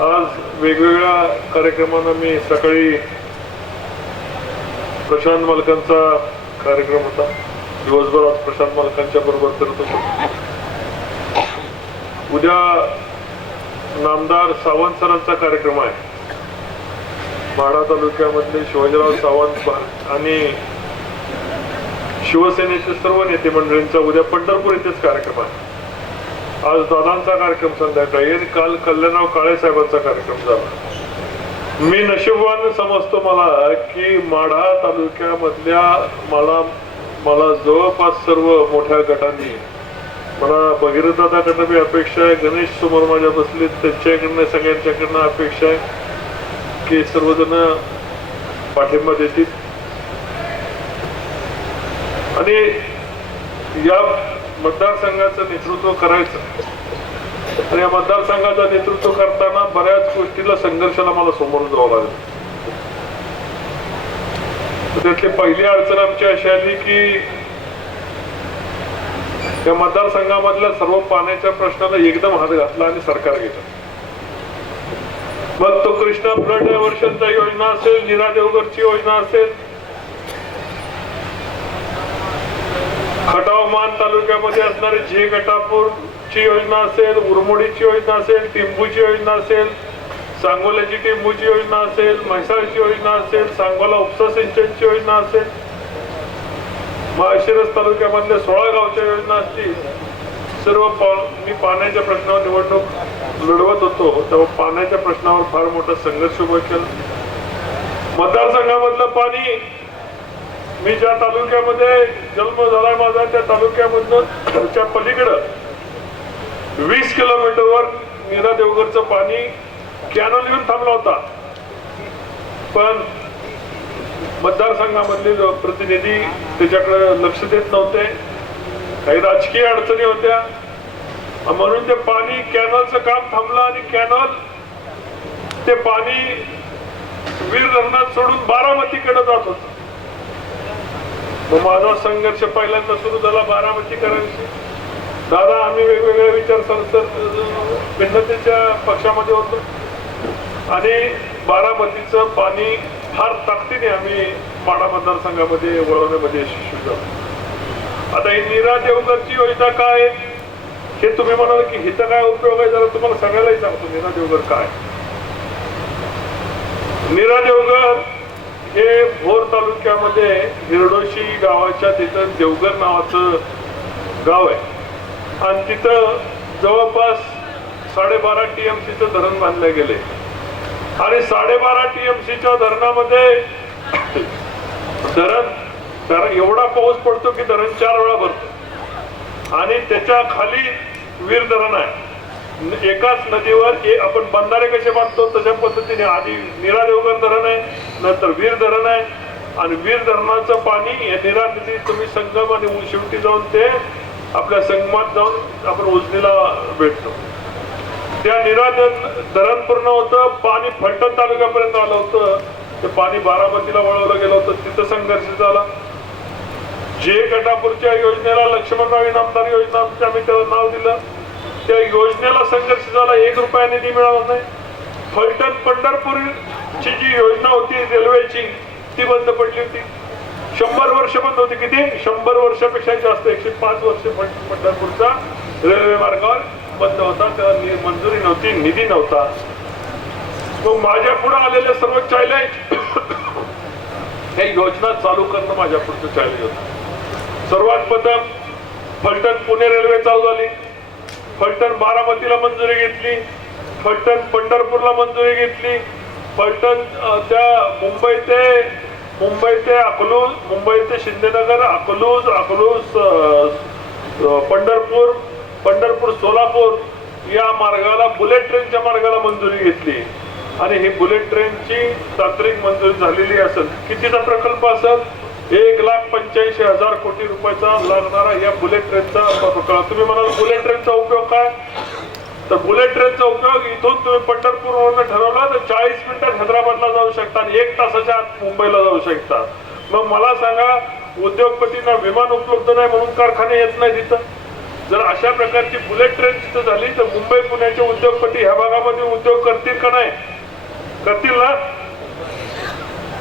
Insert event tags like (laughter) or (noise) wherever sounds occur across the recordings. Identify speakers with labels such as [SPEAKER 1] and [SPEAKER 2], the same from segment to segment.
[SPEAKER 1] आज वेगवेगळ्या कार्यक्रमांना मी सकाळी प्रशांत मालकांचा कार्यक्रम होता. दिवसभर आज प्रशांत मालकांच्या बरोबर करत होतो. उद्या नामदार सावंत सरांचा कार्यक्रम आहे. माढा तालुक्यामधले शिवाजीराव सावंत आणि शिवसेनेचे सर्व नेते मंडळींचा उद्या पंढरपूर येथेच कार्यक्रम आहे. आज दादांचा कार्यक्रम संध्याकाळी आणि काल कल्याणराव काळे साहेबांचा कार्यक्रम झाला. मी नशीबवान समजतो मला की माढा तालुक्यामधल्या मला मला जवळपास सर्व मोठ्या गटांनी मला भगीरथ दादाकडनं बी अपेक्षा आहे गणेश समोर माझ्या बसले त्यांच्याकडनं सगळ्यांच्याकडनं अपेक्षा आहे की सर्वजण पाठिंबा देतील. आणि या मतदारसंघाचं नेतृत्व करायचं. आणि या मतदारसंघाचं नेतृत्व करताना बऱ्याच गोष्टीला संघर्षाला मला समोर जावं लागलं. त्यातली पहिली अडचण आमची अशी आली की या मतदारसंघामधल्या सर्व पाण्याच्या प्रश्नाला एकदम हात घातला आणि सरकार घेतलं. मग तो कृष्णा फ्लड डायव्हर्शनचा योजना असेल निरा देवगडची योजना असेल खटाव मान तालुक्यामध्ये असणारी झे ची योजना असेल उरमोडीची योजना असेल टिंबूची योजना असेल सांगोल्याची टिंबूची योजना असेल म्हैसाळची योजना असेल सांगोला उपसा सिंचनची योजना असेल माळशिरस तालुक्यामधल्या सोळा गावच्या योजना असतील. सर्व मी पाण्याच्या प्रश्नावर निवडणूक लढवत होतो. तेव्हा पाण्याच्या प्रश्नावर फार मोठा संघर्ष उभा केला मतदारसंघामधलं पाणी मी ज्या तालुक्यामध्ये जन्म झालाय माझा त्या तालुक्यामधनं घरच्या पलीकडं वीस किलोमीटरवर मीरा देवगडचं पाणी कॅनल येऊन थांबला होता. पण मतदारसंघामधले प्रतिनिधी त्याच्याकडे लक्ष देत नव्हते. काही राजकीय अडचणी होत्या. म्हणून ते पाणी कॅनलचं काम थांबलं आणि कॅनल ते पाणी वीर धरणात सोडून बारामतीकडे जात होत. मग माझा संघर्ष पहिल्यांदा सुरू झाला बारामतीकरांशी. दादा आम्ही वेगवेगळ्या विचारसंस्था भिन्नतेच्या पक्षामध्ये होतो. आणि बारामतीचं पाणी फार ताकदीने आम्ही माडा मतदारसंघामध्ये वळवण्यामध्ये यशस्वी झालो. आता ही नीरा देवगरची योजना काय? आहे? हे तुम्ही म्हणाल की हिथं काय उपयोग आहे? जरा तुम्हाला सगळ्यालाही सांगतो नीरा देवगर काय. नीरा देवगर हे भोर तालुक्यामध्ये हिरडोशी गावाच्या तिथं देवघर नावाचं गाव आहे. आणि तिथं जवळपास साडेबारा टीएमसीचं धरण बांधले गेले. आणि साडेबारा टीएमसीच्या धरणामध्ये धरण धरण एवढा पाऊस पडतो की धरण चार वेळा भरतो. आणि त्याच्याखाली वीर धरण आहे. एकाच नदीवर ए- आपण बंधारे कसे बांधतो तशा पद्धतीने आधी नीरा देवगर धरण आहे नंतर वीर धरण आहे. आणि वीर धरणाचं पाणी हे निरा नदी तुम्ही संगम आणि शेवटी जाऊन ते आपल्या संगमात जाऊन आपण उजनीला भेटतो. त्या नीरा धरण पूर्ण होतं पाणी फलटण तालुक्यापर्यंत आलं होतं. ते पाणी बारामतीला वळवलं गेलं होतं तिथं संघर्ष झाला. जे गटापूरच्या योजनेला लक्ष्मणराव इनामदार योजना आम्ही त्याला नाव दिलं. त्या योजनेला संघर्ष झाला एक रुपया निधी मिळाला नाही. फलटण पंढरपूरची जी योजना होती रेल्वेची ती बंद पडली होती. शंभर वर्ष बंद होती किती? शंभर वर्षापेक्षा जास्त एकशे पाच वर्ष पंढरपूरचा रेल्वे मार्गावर बंद होता. त्याला मंजुरी नव्हती निधी नव्हता. मग माझ्या पुढे आलेले सर्व चॅलेंज हे (coughs) योजना चालू करणं माझ्या पुढचं चॅलेंज होतं. सर्वात प्रथम फलटण पुणे रेल्वे चालू झाली. फलटण बारामतीला मंजुरी घेतली. फलटण पंढरपूरला मंजुरी घेतली. फलटण त्या मुंबई ते मुंबई ते अकलूज मुंबई ते शिंदेनगर अकलूज अकलूज पंढरपूर पंढरपूर सोलापूर या मार्गाला बुलेट ट्रेनच्या मार्गाला मंजुरी घेतली. आणि ही बुलेट ट्रेनची तांत्रिक मंजुरी झालेली असेल. कितीचा प्रकल्प असेल? एक लाख पंच्याऐंशी हजार कोटी रुपयाचा लागणारा या बुलेट ट्रेनचा प्रकल्प. तुम्ही म्हणाल बुलेट ट्रेनचा उपयोग काय? तर बुलेट ट्रेनचा उपयोग इथून तुम्ही पंढरपूरवरून ठरवला तर चाळीस मिनिटात हैदराबादला जाऊ शकता आणि एक तासाच्या आत मुंबईला जाऊ शकता. मग मला सांगा उद्योगपतींना विमान उपलब्ध नाही म्हणून कारखाने येत नाही तिथं जर अशा प्रकारची बुलेट ट्रेन तिथं झाली तर मुंबई पुण्याचे उद्योगपती ह्या भागामध्ये उद्योग करतील का नाही? करतील ना?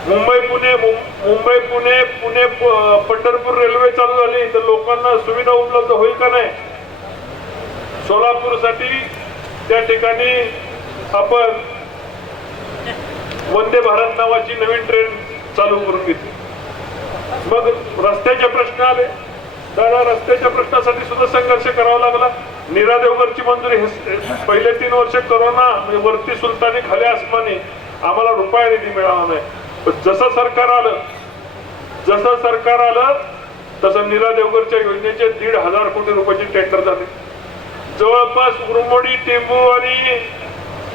[SPEAKER 1] मुंबई पुणे मुंबई पुणे पुणे प- पंढरपूर रेल्वे चालू झाली तर लोकांना सुविधा उपलब्ध होईल का नाही? सोलापूरसाठी त्या ठिकाणी आपण वंदे भारत नावाची नवीन ट्रेन चालू करून घेतली. मग रस्त्याचे प्रश्न आले. दादा रस्त्याच्या प्रश्नासाठी सुद्धा संघर्ष करावा लागला. निरा देवगरची मंजुरी पहिले तीन वर्ष करोना म्हणजे वरती सुलतानी खाली आसमानी. आम्हाला रुपया निधी मिळाला नाही. पण जसं सरकार आलं जसं सरकार आलं तसं निरा देवगरच्या योजनेचे दीड हजार कोटी रुपयाचे टेंडर झाले. जवळपास उरमोडी टेंबू आणि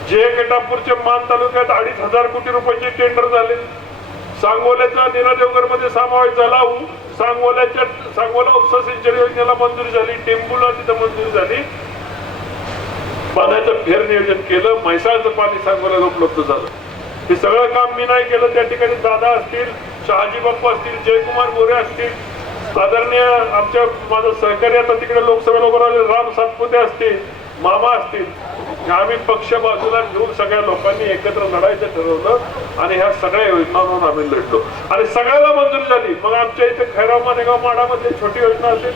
[SPEAKER 1] जे मान तालुक्यात अडीच हजार कोटी रुपयाचे टेंडर झाले. सांगोल्याचा नीरा देवगरमध्ये समावेश झाला. सांगोल्याच्या सांगोला उपसा सिंचन योजनेला मंजुरी झाली. टेंबूला तिथं मंजुरी झाली. पाण्याचं फेर नियोजन केलं. म्हैसाळचं पाणी सांगोल्याला उपलब्ध झालं. हे सगळं काम मी नाही केलं. त्या ठिकाणी दादा असतील शहाजी बाप्पा असतील जयकुमार मोरे असतील आदरणीय आमच्या माझं सहकारी आता तिकडे लोकसभेला उभं राहिले. राम सातपुते असतील मामा असतील आम्ही पक्ष बाजूला घेऊन सगळ्या लोकांनी एकत्र लढायचं ठरवलं आणि ह्या सगळ्या योजनांवर आम्ही लढलो. आणि सगळ्याला मंजुरी झाली. मग आमच्या इथे खैराव मानेगाव माडामध्ये छोटी योजना असेल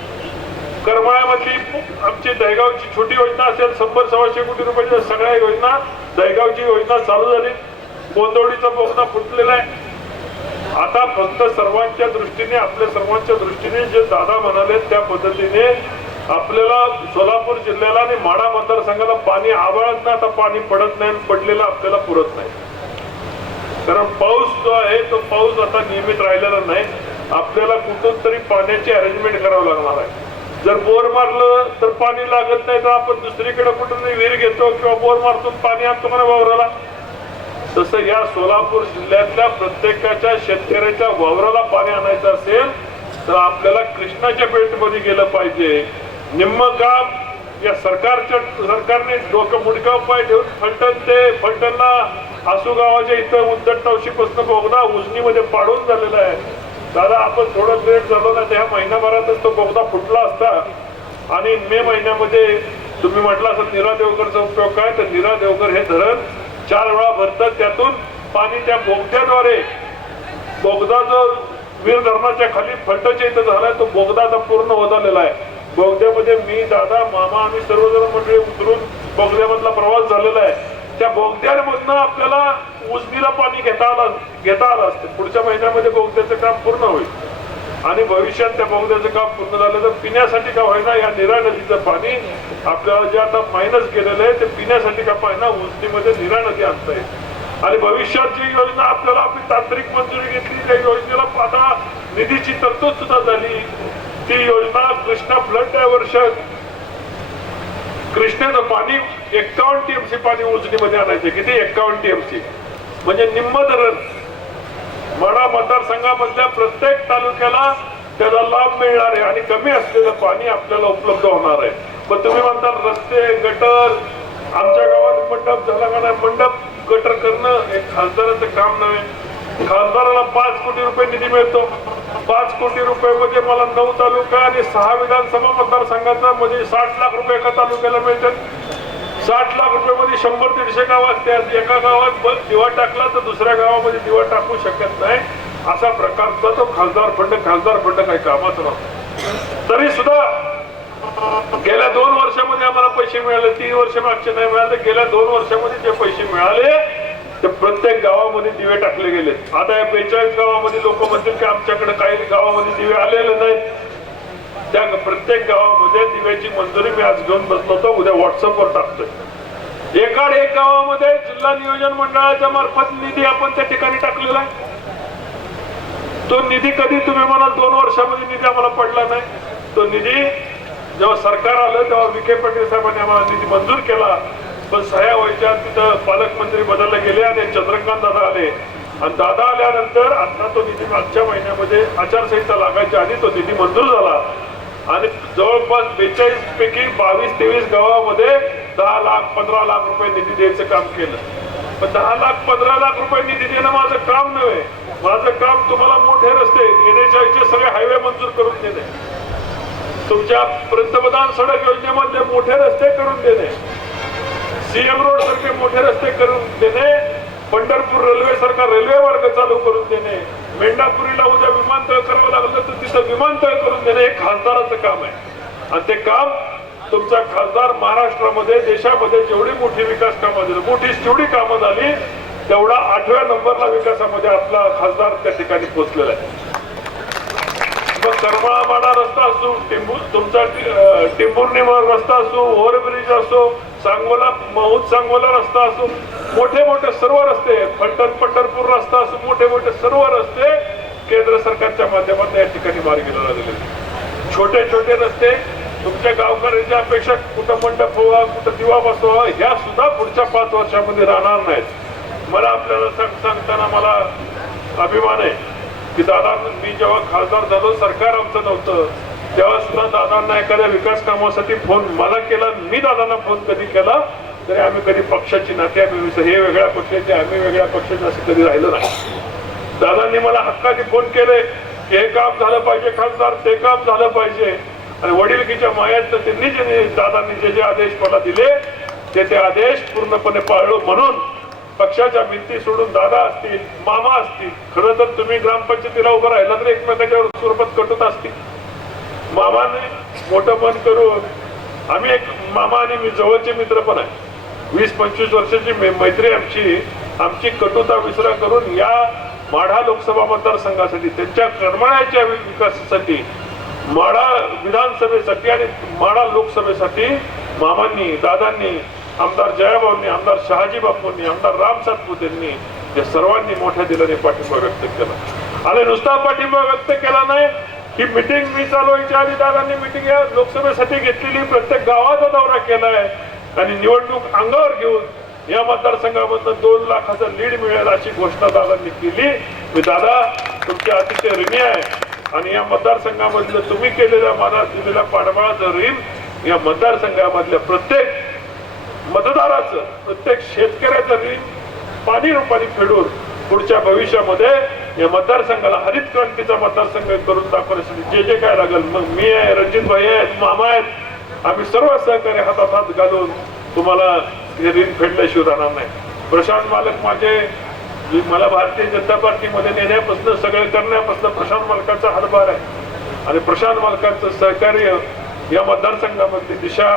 [SPEAKER 1] करमाळ्यामधली आमची दहगावची छोटी योजना असेल शंभर सव्वाशे कोटी रुपयाच्या सगळ्या योजना दहगावची योजना चालू झाली. गोंदवडीचा बोगदा फुटलेला आहे. आता फक्त सर्वांच्या दृष्टीने आपल्या सर्वांच्या दृष्टीने जे दादा म्हणाले त्या पद्धतीने आपल्याला सोलापूर जिल्ह्याला आणि माडा मतदारसंघाला पाणी आवाळत ना आता पाणी पडत नाही पडलेलं आपल्याला पुरत नाही. कारण पाऊस जो आहे तो पाऊस आता नियमित राहिलेला नाही. आपल्याला कुठून तरी पाण्याची अरेंजमेंट करावं लागणार आहे. जर बोर मारलं तर पाणी लागत नाही तर आपण दुसरीकडे कुठून विहीर घेतो किंवा बोर मारतो पाणी आणतो म्हणा वावराला. तसं या सोलापूर जिल्ह्यातल्या प्रत्येकाच्या शेतकऱ्याच्या वावराला पाणी आणायचं असेल तर आपल्याला कृष्णाच्या बेल्टमध्ये गेलं पाहिजे. निम्म काम या सरकारच्या सरकारने डोकं मुडकाव पाय ठेवून फलटण ते फलटणला आसू गावाच्या इथं उद्धट नवशीपासून बोगदा उजनीमध्ये पाडून झालेला आहे. दादा आपण थोडं लेट झालो ना त्या महिनाभरातच तो बोगदा फुटला असता. आणि मे महिन्यामध्ये तुम्ही म्हटलं असं निरा देवकरचा उपयोग काय? तर निरा देवकर हे धरण चार वेळा भरतात त्यातून पाणी त्या बोगद्याद्वारे. बोगदा जो वीर धरणाच्या खाली फटच इथं झालाय तो बोगदा आता पूर्ण होत आहे. बोगद्यामध्ये मी दादा मामा आम्ही सर्वजण मंडळी उतरून बोगद्यामधला प्रवास झालेला आहे. त्या बोगद्यामधनं आपल्याला उजनीला पाणी घेता आलं घेता आलं असते. पुढच्या महिन्यामध्ये बोगद्याचं काम पूर्ण होईल. आणि भविष्यात त्या बोगद्याचं काम पूर्ण झालं तर पिण्यासाठी का होईना या निरा नदीचं पाणी आपल्याला जे आता मायनस केलेलं आहे ते पिण्यासाठी का पाहिना उजनीमध्ये निरा नदी आणता येईल. आणि भविष्यात जी योजना आपल्याला आपली तांत्रिक मंजुरी घेतली त्या योजनेला आता निधीची तरतूद सुद्धा झाली. ती योजना कृष्णा फ्लड डायव्हर्शन कृष्णेनं पाणी एक्कावन्न टीएमसी पाणी उजनीमध्ये आणायचे किती? एक्कावन्न टीएमसी. म्हणजे निम्म धरण मडा मतदारसंघामधल्या प्रत्येक तालुक्याला त्याचा लाभ मिळणार आहे आणि कमी असलेलं पाणी आपल्याला उपलब्ध होणार आहे. पण तुम्ही म्हणता रस्ते गटर आमच्या गावात मंडप झाला का नाही मंडप गटर करणं हे खासदाराचं काम नव्हे. खासदाराला पाच कोटी रुपये निधी मिळतो. पाच कोटी रुपये म्हणजे मला नऊ तालुका आणि सहा विधानसभा मतदारसंघाचा म्हणजे साठ लाख रुपये एका तालुक्याला मिळतात. साठ लाख रुपयामध्ये शंभर दीडशे गाव असतात एका गावात बस दिवा टाकला तर दुसऱ्या गावामध्ये दिवा टाकू शकत नाही. असा प्रकारचा तो खासदार फंड खासदार फंड काही कामाचा नव्हता. तरी सुद्धा गेल्या दोन वर्षामध्ये आम्हाला पैसे मिळाले. तीन वर्ष मागचे नाही मिळाले. गेल्या दोन वर्षामध्ये जे पैसे मिळाले ते प्रत्येक गावामध्ये दिवे टाकले गेले. आता या बेचाळीस गावामध्ये लोक म्हणतील की आमच्याकडे काही गावामध्ये दिवे आलेले नाहीत. त्या प्रत्येक गावामध्ये दिव्याची मंजुरी मी आज घेऊन बसलो होतो उद्या व्हॉट्सअपवर टाकतोय. एकाड एक गावामध्ये जिल्हा नियोजन मंडळाच्या मार्फत निधी आपण त्या ठिकाणी टाकलेला आहे. तो निधी कधी तुम्ही म्हणाल दोन वर्षामध्ये निधी आम्हाला पडला नाही. तो निधी जेव्हा सरकार आलं तेव्हा विखे पाटील साहेबांनी आम्हाला निधी मंजूर केला. पण सह्या व्हायच्या तिथं पालकमंत्री बदलले गेले आणि चंद्रकांत दादा आले. आणि दादा आल्यानंतर आता तो निधी मागच्या महिन्यामध्ये आचारसंहिता लागायच्या आधी तो निधी मंजूर झाला. आणि जवळपास बेचाळीस पैकी बावीस तेवीस गावामध्ये दहा लाख पंधरा लाख रुपये निधी द्यायचं काम केलं. पण दहा लाख पंधरा लाख रुपये निधी देणं माझं काम नव्हे. माझं काम तुम्हाला मोठे रस्ते एनएचआयचे सगळे हायवे मंजूर करून देणे. तुमच्या पंतप्रधान सडक योजनेमध्ये मोठे रस्ते करून देणे. सीएम रोड सारखे मोठे रस्ते करून देणे. पंढरपूर रेल्वे सारखा रेल्वे मार्ग चालू करून देणे. मेंढापुरीला उद्या विमानतळ तिथं विमानतळ करून देणे हे खासदाराचं काम आहे. आणि ते काम तुमचा खासदार महाराष्ट्रामध्ये देशामध्ये जेवढी मोठी विकास कामं झाली मोठी जेवढी कामं झाली तेवढा आठव्या नंबरला विकासामध्ये आपला खासदार त्या ठिकाणी पोहोचलेला आहे. मग करमळामाडा रस्ता असो टिंबू तुमचा अं, टिंबुर्णीवर रस्ता असो ओव्हरब्रिज असो सांगोला महूद सांगोला रस्ता असो मोठे मोठे सर्व रस्ते फलटण पंढरपूर रस्ता असो मोठे मोठे सर्व रस्ते केंद्र सरकारच्या माध्यमातून या ठिकाणी मार्गी लावलेले छोटे छोटे रस्ते तुमच्या गावकऱ्यांच्या अपेक्षा कुठं मंडप व्हावा कुठं दिवा बसवा ह्या सुद्धा पुढच्या पाच वर्षामध्ये राहणार नाहीत. मला आपल्याला सांग सांगताना मला अभिमान आहे की दादा मी जेव्हा खासदार झालो सरकार आमचं नव्हतं. तेव्हा सुद्धा दादांना एखाद्या विकास कामासाठी फोन मला केला मी दादांना फोन कधी केला तरी आम्ही कधी पक्षाची नाते आम्ही हे वेगळ्या पक्षाचे आम्ही वेगळ्या पक्षाचे असं कधी राहिलं नाही. दादांनी मला हक्काने फोन केले की हे काम झालं पाहिजे खासदार ते काम झालं पाहिजे. आणि वडिलकीच्या मायात त्यांनी जे दादांनी जे जे आदेश मला दिले ते ते आदेश पूर्णपणे पाळलो म्हणून पक्षाच्या भिंती सोडून दादा असतील मामा असतील खरं तर तुम्ही ग्रामपंचायतीला उभं राहिला तर एकमेकाच्या स्वरूपात कटत असतील. मामाने मोठं पण करून आम्ही एक मामा आणि मी जवळचे मित्र पण आहे. वीस पंचवीस वर्षाची मै- मैत्री आमची आमची कटुता विसरा करून या माढा लोकसभा मतदारसंघासाठी त्यांच्या करमाळ्याच्या विकासासाठी माढा विधानसभेसाठी आणि माढा लोकसभेसाठी मामांनी दादांनी आमदार जयाभाऊंनी आमदार शहाजी बापूंनी आमदार राम सातपुतेंनी या सर्वांनी मोठ्या दिलाने पाठिंबा व्यक्त केला. आणि नुसता पाठिंबा व्यक्त केला नाही ही मिटिंग मी चालवायच्या आधी दादांनी मिटिंग या लोकसभेसाठी घेतलेली प्रत्येक गावाचा दौरा केलाय. आणि निवडणूक अंगावर घेऊन या मतदारसंघामधनं दोन लाखाचं लीड मिळेल अशी घोषणा दादांनी केली. मी दादा तुमचे अतिशय ऋणी आहे आणि या मतदारसंघामधलं तुम्ही केलेल्या मला दिलेल्या पाठबळाचं ऋण या मतदारसंघामधल्या प्रत्येक मतदाराचं प्रत्येक शेतकऱ्याचं ऋण पाणी रूपाने फेडून पुढच्या भविष्यामध्ये या मतदारसंघाला हरित क्रांतीचा मतदारसंघ करून दाखवण्यासाठी जे जे काय लागेल मग मी आहे रणजित भाई आहेत मामा आहेत आम्ही सर्व सहकार्य हातात हात घालून तुम्हाला हे ऋण फेडल्याशिवाय राहणार नाही. प्रशांत मालक माझे मला भारतीय जनता पार्टीमध्ये नेण्यापासून सगळं करण्यापासून प्रशांत मालकाचा हातभार आहे. आणि प्रशांत मालकांचं सहकार्य या मतदारसंघामध्ये दिशा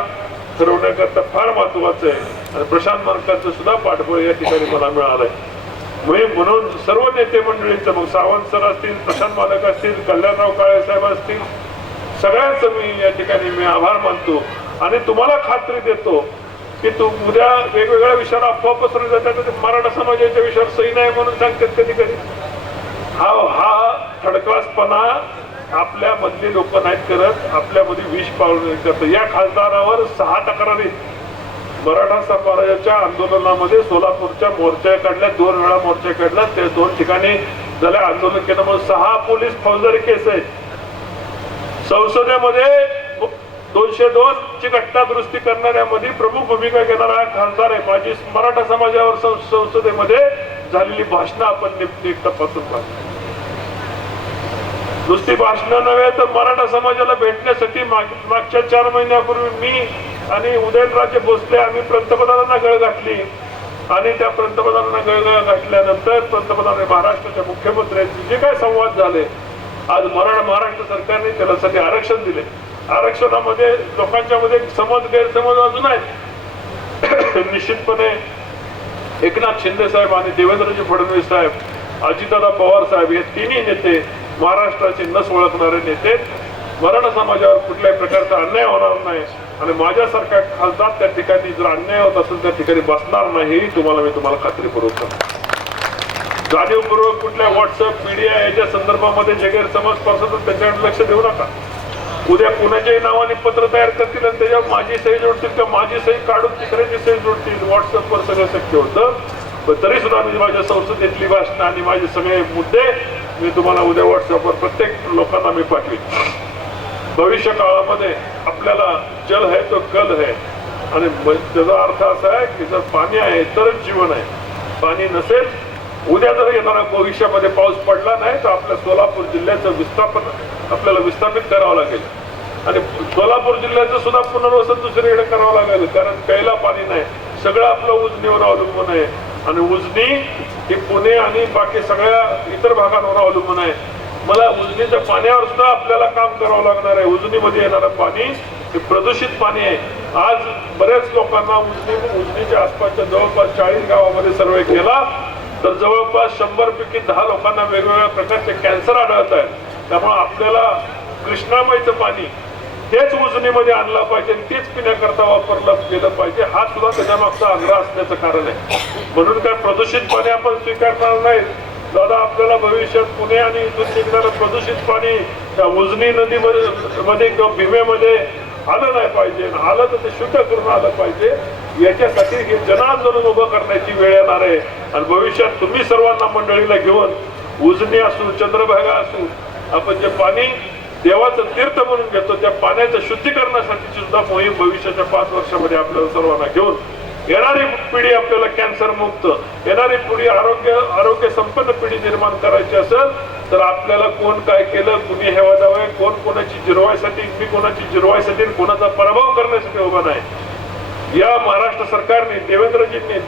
[SPEAKER 1] ठरवण्याकरता फार महत्वाचं आहे. आणि प्रशांत मालकांचं सुद्धा पाठबळ या ठिकाणी मला मिळालं मी म्हणजे म्हणून सर्व नेते मंडळींचं मग सावंत सर असतील प्रशांत मालक असतील कल्याणराव काळे साहेब असतील सगळ्यांचं मी या ठिकाणी मी आभार मानतो. आणि तुम्हाला खात्री देतो की तू उद्या वेगवेगळ्या विषयावर अफवा पसरून जातात ते मराठा समाजाच्या विषयावर सही नाही म्हणून सांगतात कधी कधी. हा हा खडकासपणा आपल्या मधले लोक नाहीत करत. आपल्यामध्ये विष पाळून करत या खासदारावर सहा तक्रारी. मराठा समाजाच्या आंदोलनामध्ये सोलापूरच्या मोर्चा काढल्या दोन वेळा मोर्चा काढला. ते दोन ठिकाणी झाल्या आंदोलन केलं म्हणून सहा पोलीस फौजदारी केस आहेत. संसदेमध्ये दोनशे दोन ची घटना दुरुस्ती करणाऱ्यामध्ये प्रमुख भूमिका घेणारा हा खासदार आहे. माझी मराठा समाजावर संसदेमध्ये झालेली भाषणं आपण तपासून पाहतो. नुसती भाषणं नव्हे तर मराठा समाजाला भेटण्यासाठी माग- मागच्या चार महिन्यापूर्वी मी आणि उदयनराजे भोसले आम्ही पंतप्रधानांना गळ घातली. आणि त्या पंतप्रधानांना गळ घातल्यानंतर पंतप्रधान महाराष्ट्राच्या मुख्यमंत्र्यांचे जे काय संवाद झाले आज मराठा महाराष्ट्र सरकारने त्यासाठी आरक्षण दिले. आरक्षणामध्ये लोकांच्या मध्ये समज गैरसमज अजून आहेत. (coughs) निश्चितपणे एकनाथ शिंदे साहेब आणि देवेंद्रजी फडणवीस साहेब अजितदादा पवार साहेब हे तिन्ही नेते महाराष्ट्राचे नस ओळखणारे नेते. मराठा समाजावर कुठल्याही प्रकारचा अन्याय होणार नाही आणि माझ्यासारख्या खासदार त्या ठिकाणी जर अन्याय होत असेल त्या ठिकाणी बसणार नाही तुम्हाला मी तुम्हाला खात्रीपूर्वक सांगतो. जाणीवपूर्वक कुठल्या व्हॉट्सअप मीडिया याच्या संदर्भामध्ये जे गैरसमज पसरतो त्याच्याकडे लक्ष देऊ नका. उद्या कुणाच्याही नावाने पत्र तयार करतील आणि त्याच्यावर माझी सही जोडतील किंवा माझी सही काढून तिसऱ्याची सही जोडतील. व्हॉट्सअपवर सगळं शक्य होतं. पण तरी सुद्धा मी माझ्या संसदेतली भाषणं आणि माझे सगळे मुद्दे मी तुम्हाला उद्या व्हॉट्सअपवर प्रत्येक लोकांना मी पाठवीन. भविष्य काळामध्ये आपल्याला जल आहे तो कल आहे. आणि त्याचा अर्थ असा आहे की जर पाणी आहे तरच जीवन आहे. पाणी नसेल उद्या जर येणारा भविष्यामध्ये पाऊस पडला नाही तर आपल्या सोलापूर जिल्ह्याचं विस्थापन आपल्याला विस्थापित करावं लागेल. आणि सोलापूर जिल्ह्याचं सुद्धा पुनर्वसन दुसरीकडे करावं लागेल. कारण प्यायला पाणी नाही. सगळं आपलं उजनीवर अवलंबून आहे. आणि उजनी ही पुणे आणि बाकी सगळ्या इतर भागांवर अवलंबून आहे. मला उजनीच्या पाण्यावर सुद्धा आपल्याला काम करावं लागणार आहे. उजनीमध्ये येणारं पाणी हे प्रदूषित पाणी आहे. आज बऱ्याच लोकांना उजनी उजनीच्या आसपासच्या जवळपास चाळीस गावामध्ये सर्वे केला. तर जवळपास शंभर पैकी दहा लोकांना वेगवेगळ्या प्रकारचे कॅन्सर आढळत आहेत. त्यामुळे आपल्याला कृष्णामाईचं पाणी तेच उजनीमध्ये आणलं पाहिजे आणि तेच पिण्याकरता वापरलं गेलं पाहिजे. हा सुद्धा त्याच्या मागचा आग्रह असण्याचं कारण आहे. म्हणून काय प्रदूषित पाणी आपण स्वीकारणार नाही. दादा आपल्याला भविष्यात पुणे आणि इथून निघणारं प्रदूषित पाणी त्या उजनी नदीमध्ये मध्ये किंवा भीमेमध्ये आलं नाही पाहिजे. आलं तर ते शुद्ध करून आलं पाहिजे. याच्यासाठी हे जनांदोलन उभं करण्याची वेळ येणार आहे. आणि भविष्यात तुम्ही सर्वांना मंडळीला घेऊन उजनी असू चंद्रभागा असू आपण जे पाणी देवाचं तीर्थ म्हणून घेतो त्या पाण्याच्या शुद्धीकरणासाठी सुद्धा मोहीम भविष्याच्या पाच वर्षामध्ये आपल्याला सर्वांना घेऊन येणारी पिढी आपल्याला कॅन्सर मुक्त येणारी पिढी आरोग्य आरोग्य संपन्न पिढी निर्माण करायची असेल तर आपल्याला कोण काय केलं कुणी हेवा दावे कोण कोणाची जिरवायसाठी मी कोणाची जिरवायसाठी कोणाचा पराभव करण्यासाठी उभा नाही. या महाराष्ट्र सरकारने देवेंद्रजींनी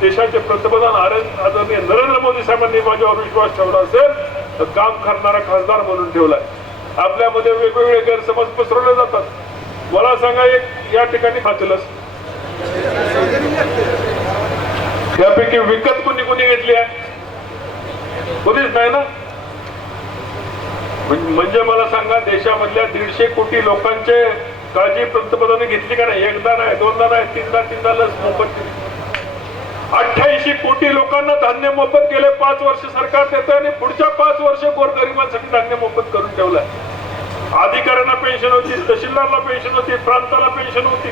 [SPEAKER 1] देशाचे पंतप्रधान आदरणीय नरेंद्र मोदी साहेबांनी माझ्यावर विश्वास ठेवला असेल तर काम करणारा खासदार म्हणून ठेवलाय. आपल्यामध्ये वेगवेगळे गैरसमज पसरवले जातात. मला सांगा एक या ठिकाणी खाचलस यापैकी विकत कोणी कोणी घेतली आहे? कोणीच नाही ना? म्हणजे मला सांगा देशामधल्या दीडशे कोटी लोकांचे काळजी पंतप्रधानांनी घेतली का नाही? एकदा नाही दोनदा नाही तीनदा तीनदा लस मोफत दिली. अठ्ठ्याऐंशी कोटी लोकांना धान्य मोफत गेले पाच वर्ष सरकार देत आणि पुढच्या पाच वर्ष गोरगरिबांसाठी धान्य मोफत करून ठेवलंय अधिकाऱ्यांना पेन्शन होती तहसीलदारला पेन्शन होती प्रांताला पेन्शन होती.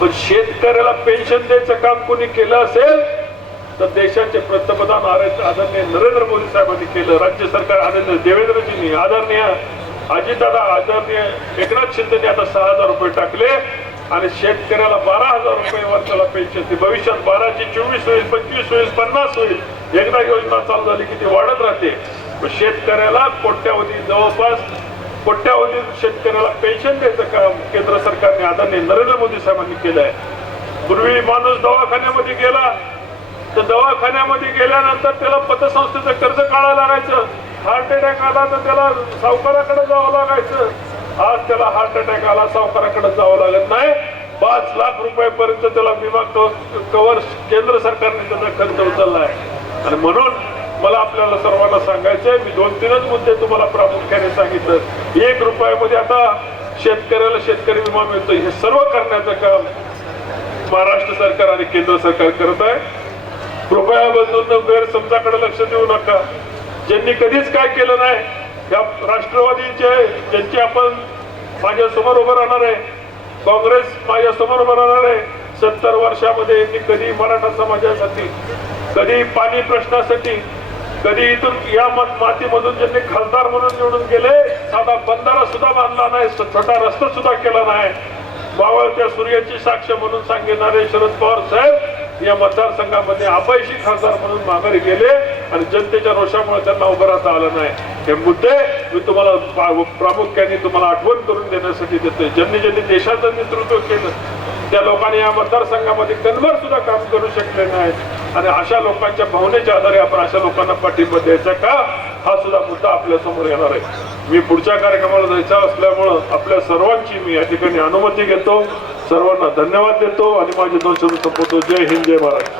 [SPEAKER 1] पण शेतकऱ्याला पेन्शन द्यायचं काम कोणी केलं असेल तर देशाचे पंतप्रधान आर- आदरणीय नरेंद्र मोदी साहेबांनी केलं राज्य सरकार आदरणीय देवेंद्रजींनी आदरणीय अजितदादा आदरणीय एकनाथ शिंदेनी आता सहा हजार रुपये टाकले. आणि शेतकऱ्याला बारा हजार रुपये वर्षाला पेन्शन ती भविष्यात बाराचे चोवीस होईल पंचवीस होईल पन्नास होईल. एकदा योजना चालू झाली की ती वाढत राहते. शेतकऱ्याला कोट्यावधी जवळपास कोट्यावधी शेतकऱ्याला पेन्शन द्यायचं काम केंद्र सरकारने? आदरणीय नरेंद्र मोदी साहेबांनी केलं आहे. पूर्वी माणूस दवाखान्यामध्ये गेला. तर दवाखान्यामध्ये गेल्यानंतर त्याला पतसंस्थेचं कर्ज काढायला लागायचं. हार्ट अटॅक आला तर त्याला सावकाराकडे जावं लागायचं. आज त्याला हार्ट अटॅक आला सावकाराकडे जावं लागत नाही. पाच लाख रुपयापर्यंत त्याला विमा कव्हर केंद्र सरकारने त्याचा खर्च उचलला आहे. आणि म्हणून मला आपल्याला सर्वांना सांगायचंय मी दोन तीनच मुद्दे तुम्हाला प्रामुख्याने सांगितलं. एक रुपयामध्ये आता शेतकऱ्याला शेतकरी विमा मिळतो हे सर्व करण्याचं काम महाराष्ट्र सरकार आणि केंद्र सरकार करत आहे. कृपया बंधूंनो गैरसमजाकडे लक्ष देऊ नका. ज्यांनी कधीच काय केलं नाही या राष्ट्रवादीचे ज्यांची आपण माझ्यासमोर उभं राहणार आहे काँग्रेस माझ्यासमोर उभं राहणार आहे सत्तर वर्षामध्ये मी कधी मराठा समाजासाठी कधी पाणी प्रश्नासाठी कधी इथून या मत- मातीमधून ज्यांनी खासदार म्हणून निवडून गेले साधा बंधारा सुद्धा बांधला नाही स- छोटा रस्ता सुद्धा केला नाही. मावळत्या सूर्याची साक्ष म्हणून सांगणारे शरद पवार साहेब या मतदारसंघामध्ये अपयशी खासदार म्हणून माघारी गेले आणि जनतेच्या रोषामुळे त्यांना उभं राहता आलं नाही. हे मुद्दे मी तुम्हाला प्रामुख्याने तुम्हाला आठवण करून देण्यासाठी देतोय. ज्यांनी ज्यांनी देशाचं नेतृत्व केलं त्या लोकांनी या मतदारसंघामध्ये कन्वर सुद्धा काम करू शकले नाहीत. आणि अशा लोकांच्या भावनेच्या आधारे आपण अशा लोकांना पाठिंबा द्यायचा का? हा सुद्धा मुद्दा आपल्यासमोर येणार आहे. मी पुढच्या कार्यक्रमाला जायचा असल्यामुळं आपल्या सर्वांची मी या ठिकाणी अनुमती घेतो. सर्वांना धन्यवाद देतो आणि माझे दोन शब्द संपवतो. जय हिंद जय महाराष्ट्र.